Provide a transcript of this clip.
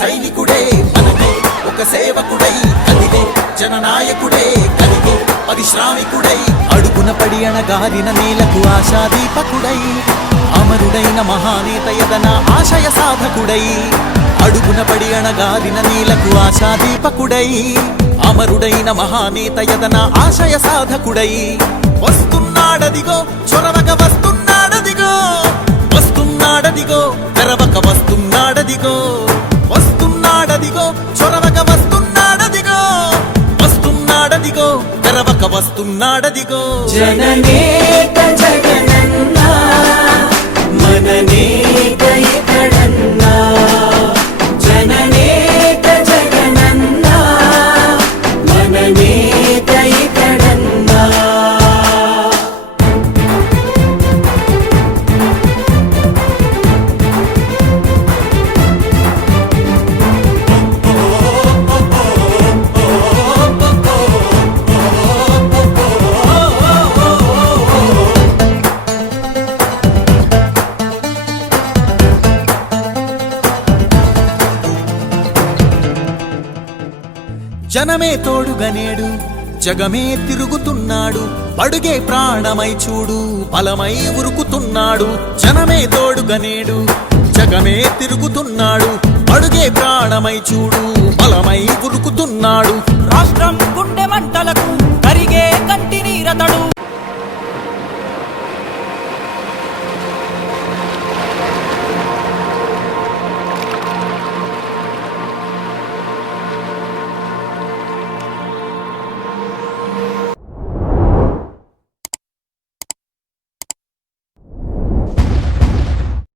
సైనికుడే మనకే ఒక సేవకుడై కదిలే జననాయకుడే కలిగే పరిశ్రామికుడై అడుగున పడి అణగారిన నేలకు ఆశాదీపకుడై అమరుడైన మహానేత యదన ఆశయ సాధకుడై అడుగున పడి అణగారిన నేలకు ఆశాదీపకుడై అమరుడైన మహానేత యదన ఆశయ సాధకుడై వస్తున్నాడదిగో చొరవక వస్తున్నాడదిగో వస్తున్నాడదిగో తెరవక వస్తున్నాడదిగో వస్తున్నాడదిగో చొరవక వస్తున్నాడదిగో వస్తున్నాడదిగో తెరవక వస్తున్నాడదిగో జననేత జగనన్న మననేత ఇతడన్నా జననేత జగనన్న మననేత ఇతడన్నా జనమే తోడుగా నేడు జగమే తిరుగుతున్నాడు అడుగే ప్రాణమై చూడు బలమై ఉరుకుతున్నాడు జనమే తోడుగా నేడు జగమే తిరుగుతున్నాడు అడుగే ప్రాణమై చూడు బలమై ఉరుకుతున్నాడు రాష్ట్రం గుండె మంటలకు కరిగే కంటి నీరతడు